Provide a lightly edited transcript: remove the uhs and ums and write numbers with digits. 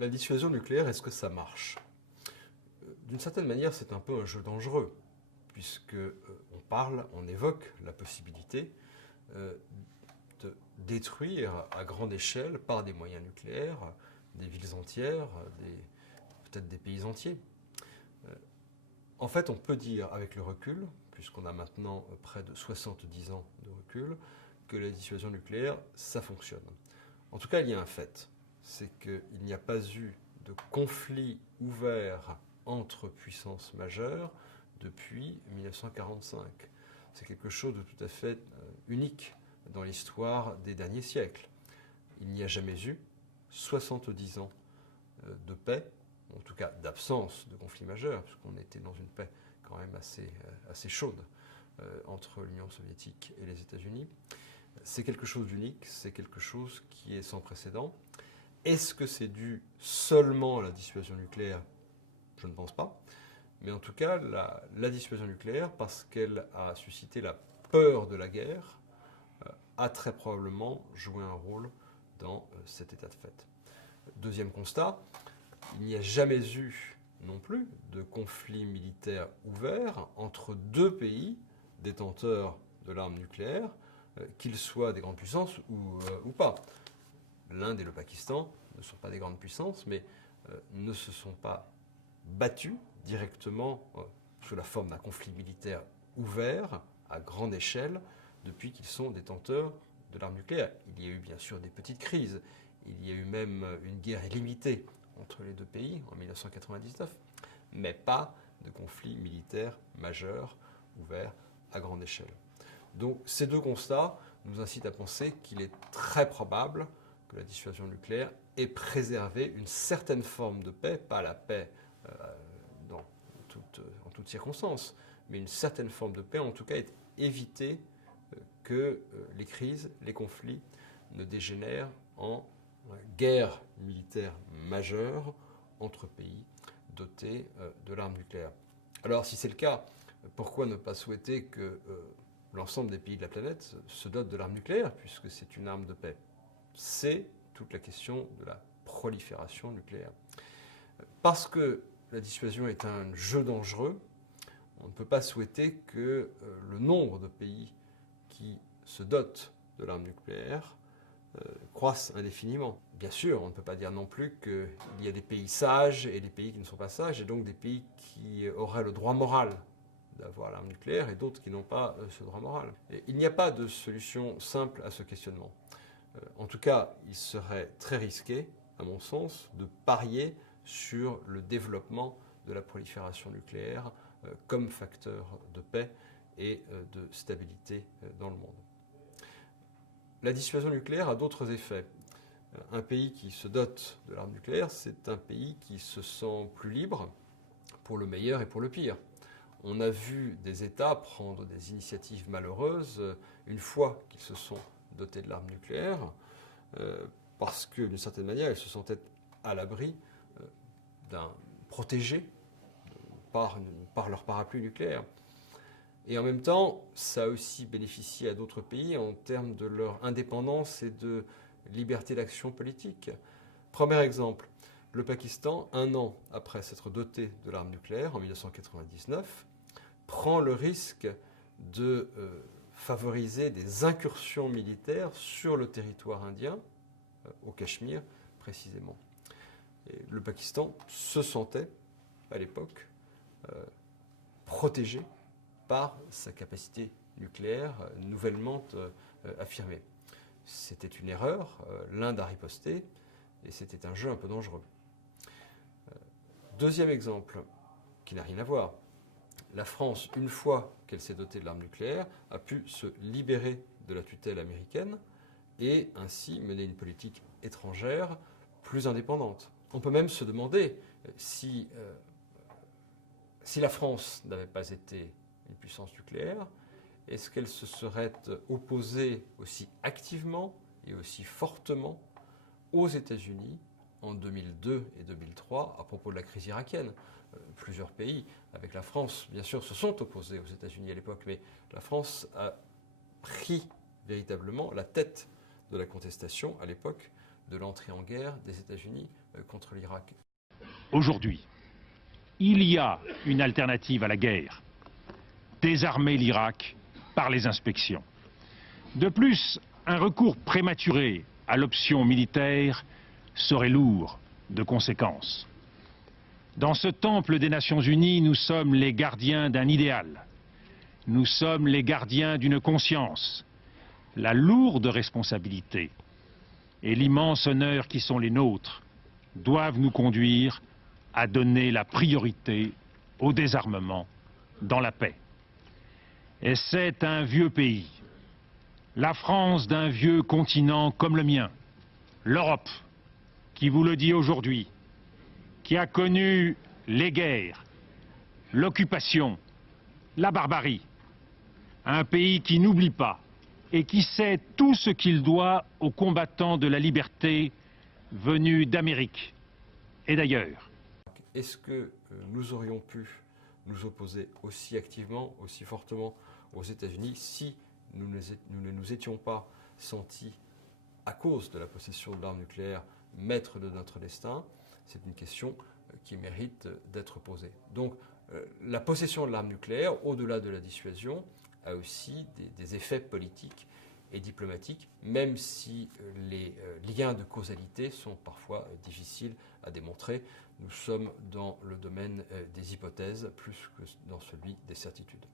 La dissuasion nucléaire, est-ce que ça marche? D'une certaine manière, c'est un peu un jeu dangereux, puisque on évoque la possibilité de détruire à grande échelle, par des moyens nucléaires, des villes entières, peut-être des pays entiers. En fait, on peut dire avec le recul, puisqu'on a maintenant près de 70 ans de recul, que la dissuasion nucléaire, ça fonctionne. En tout cas, il y a un fait, c'est qu'il n'y a pas eu de conflit ouvert entre puissances majeures depuis 1945. C'est quelque chose de tout à fait unique dans l'histoire des derniers siècles. Il n'y a jamais eu 70 ans de paix, en tout cas d'absence de conflit majeur, puisqu'on était dans une paix quand même assez chaude entre l'Union soviétique et les États-Unis. C'est quelque chose d'unique, c'est quelque chose qui est sans précédent. Est-ce que c'est dû seulement à la dissuasion nucléaire? Je ne pense pas. Mais en tout cas, la dissuasion nucléaire, parce qu'elle a suscité la peur de la guerre, a très probablement joué un rôle dans cet état de fait. Deuxième constat, il n'y a jamais eu non plus de conflit militaire ouvert entre deux pays détenteurs de l'arme nucléaire, qu'ils soient des grandes puissances ou pas. L'Inde et le Pakistan ne sont pas des grandes puissances, mais ne se sont pas battus directement sous la forme d'un conflit militaire ouvert à grande échelle depuis qu'ils sont détenteurs de l'arme nucléaire. Il y a eu bien sûr des petites crises, il y a eu même une guerre illimitée entre les deux pays en 1999, mais pas de conflit militaire majeur ouvert à grande échelle. Donc ces deux constats nous incitent à penser qu'il est très probable que la dissuasion nucléaire ait préservé une certaine forme de paix, pas la paix en toutes circonstances, mais une certaine forme de paix, en tout cas, ait évité que les crises, les conflits ne dégénèrent en guerre militaire majeure entre pays dotés de l'arme nucléaire. Alors si c'est le cas, pourquoi ne pas souhaiter que l'ensemble des pays de la planète se dotent de l'arme nucléaire, puisque c'est une arme de paix? C'est toute la question de la prolifération nucléaire. Parce que la dissuasion est un jeu dangereux, on ne peut pas souhaiter que le nombre de pays qui se dotent de l'arme nucléaire croisse indéfiniment. Bien sûr, on ne peut pas dire non plus qu'il y a des pays sages et des pays qui ne sont pas sages, et donc des pays qui auraient le droit moral d'avoir l'arme nucléaire et d'autres qui n'ont pas ce droit moral. Et il n'y a pas de solution simple à ce questionnement. En tout cas, il serait très risqué, à mon sens, de parier sur le développement de la prolifération nucléaire comme facteur de paix et de stabilité dans le monde. La dissuasion nucléaire a d'autres effets. Un pays qui se dote de l'arme nucléaire, c'est un pays qui se sent plus libre pour le meilleur et pour le pire. On a vu des États prendre des initiatives malheureuses une fois qu'ils se sont dotés de l'arme nucléaire, parce que d'une certaine manière, ils se sentaient à l'abri protégés par leur parapluie nucléaire. Et en même temps, ça a aussi bénéficié à d'autres pays en termes de leur indépendance et de liberté d'action politique. Premier exemple, le Pakistan, un an après s'être doté de l'arme nucléaire, en 1999, prend le risque de favoriser des incursions militaires sur le territoire indien, au Cachemire précisément. Et le Pakistan se sentait, à l'époque, protégé par sa capacité nucléaire nouvellement affirmée. C'était une erreur, l'Inde a riposté, et c'était un jeu un peu dangereux. Deuxième exemple, qui n'a rien à voir, la France, une fois qu'elle s'est dotée de l'arme nucléaire, a pu se libérer de la tutelle américaine et ainsi mener une politique étrangère plus indépendante. On peut même se demander si la France n'avait pas été une puissance nucléaire, est-ce qu'elle se serait opposée aussi activement et aussi fortement aux États-Unis en 2002 et 2003 à propos de la crise irakienne? Plusieurs pays, avec la France, bien sûr, se sont opposés aux États-Unis à l'époque, mais la France a pris véritablement la tête de la contestation à l'époque de l'entrée en guerre des États-Unis contre l'Irak. Aujourd'hui, il y a une alternative à la guerre. Désarmer l'Irak par les inspections. De plus, un recours prématuré à l'option militaire serait lourd de conséquences. Dans ce temple des Nations Unies, nous sommes les gardiens d'un idéal. Nous sommes les gardiens d'une conscience. La lourde responsabilité et l'immense honneur qui sont les nôtres doivent nous conduire à donner la priorité au désarmement dans la paix. Et c'est un vieux pays, la France d'un vieux continent comme le mien, l'Europe, qui vous le dit aujourd'hui, qui a connu les guerres, l'occupation, la barbarie, un pays qui n'oublie pas et qui sait tout ce qu'il doit aux combattants de la liberté venus d'Amérique et d'ailleurs. Est-ce que nous aurions pu nous opposer aussi activement, aussi fortement aux États-Unis si nous ne nous étions pas sentis, à cause de la possession de l'arme nucléaire, maîtres de notre destin? C'est une question qui mérite d'être posée. Donc, la possession de l'arme nucléaire, au-delà de la dissuasion, a aussi des effets politiques et diplomatiques, même si les liens de causalité sont parfois difficiles à démontrer. Nous sommes dans le domaine des hypothèses plus que dans celui des certitudes.